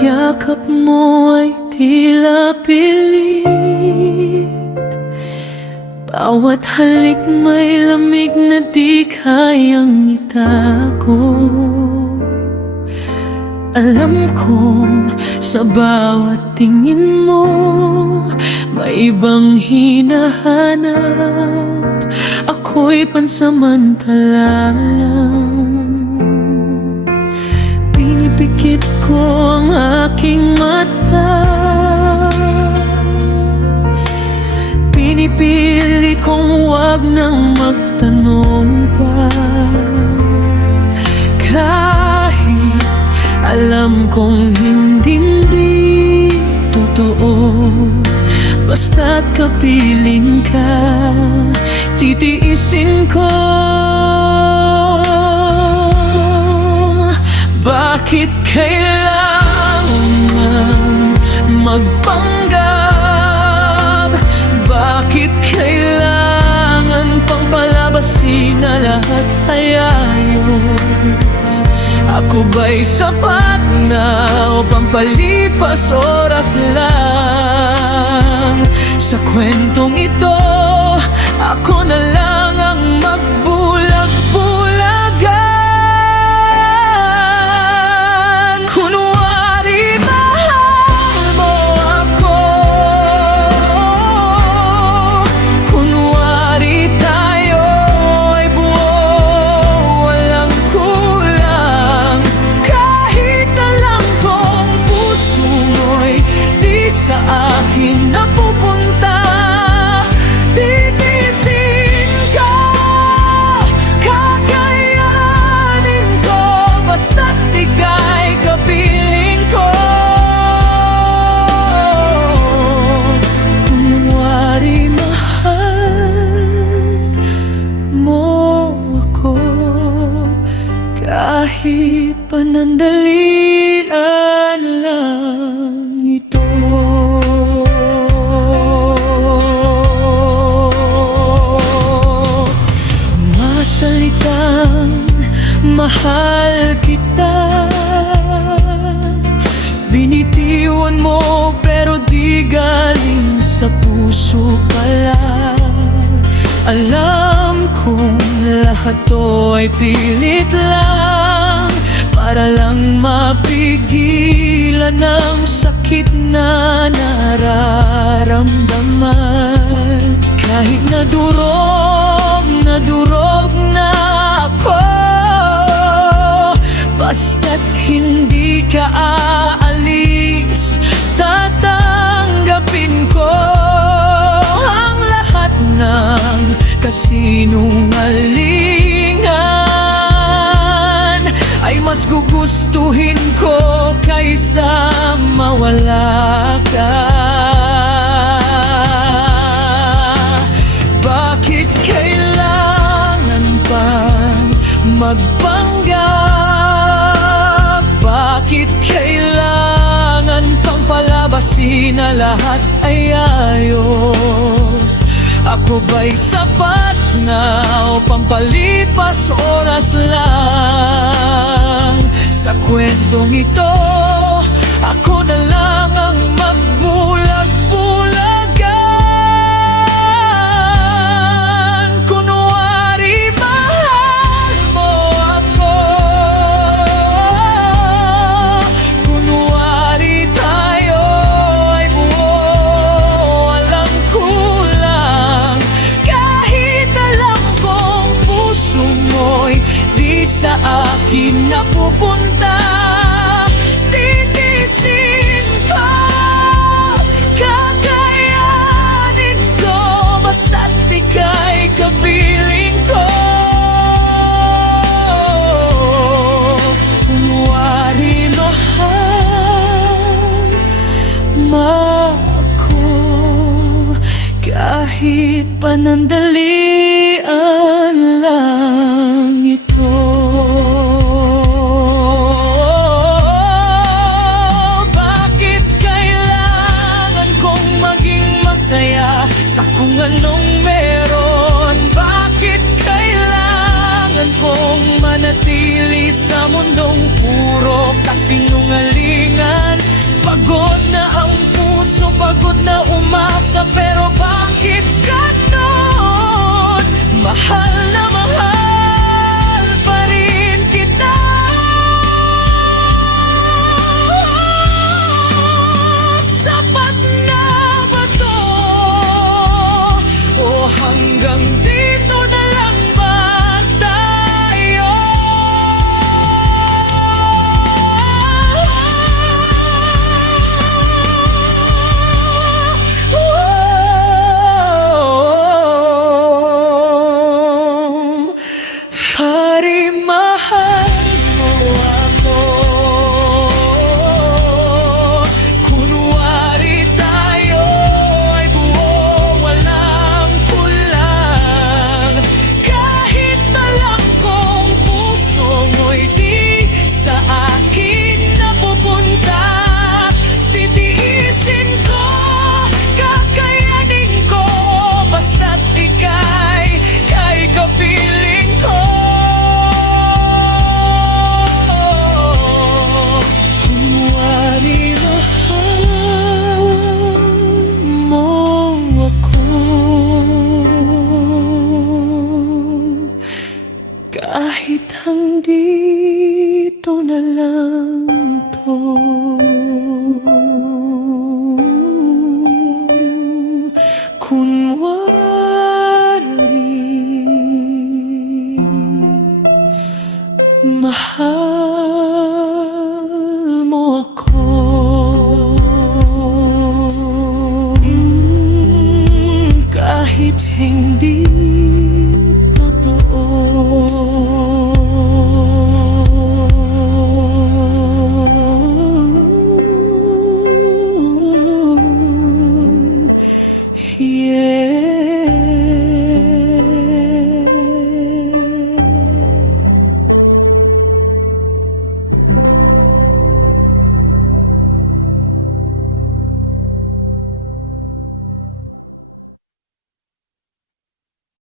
yakap mo ay tila pilit. Bawat halik may lamig na di kayang itago. Alam kong sa bawat tingin mo may ibang hinahanap. Ako'y pansamantala lang. Pinipikit ko ang aking mata, pinipili kong huwag nang magtanong pa. Kahit alam kong hindi totoo, basta't kapiling ka, titiisin ko. Bakit kailangan magpanggap? Bakit kailangan pang palabasin na lahat ay ayos? Ako ba'y sapat na o pampalipas oras lang? Sa kwentong ito, ako na lang ang magbulag-bulagan. Kunwari mahal mo ako, kunwari tayo ay buo, walang kulang. Kahit alam kong puso mo'y di sa akin napupunta, titiisin ko, kakayanin ko, basta't ika'y kapiling ko. Kunwari mahal mo ako, kahit panandalian lang ito. Salitang mahal kita, binitiwan mo pero di galing sa puso pala. Alam kong lahat to ay pilit lang para lang mapigilan ang sakit na nararamdaman. Kahit nadurog na ako, basta't hindi ka aalis, tatanggapin ko ang lahat ng kasinungalingan. Ay mas gugustuhin ko kaysa mawala ka. Bakit kailangan pang magpanggap? Bakit kailangan pang palabasin na lahat ay ayos? Ako ba'y sapat na o pampalipas oras lang? Sa kwentong ito, ako na lang ang magbulag-bulagan. Kunwari mahal mo ako, kunwari tayo ay buo, walang kulang. Kahit alam kong puso mo'y di sa akin napupunta, titiisin ko, kakayanin ko, basta't ika'y kapiling ko. Kunwari mahal mo ako, kahit panandalian lang ito. Bakit kailangan kong maging masaya sa kung anong meron? Bakit kailangan kong manatili sa mundong puro kasinungalingan? pero bakit ganon? Mahal na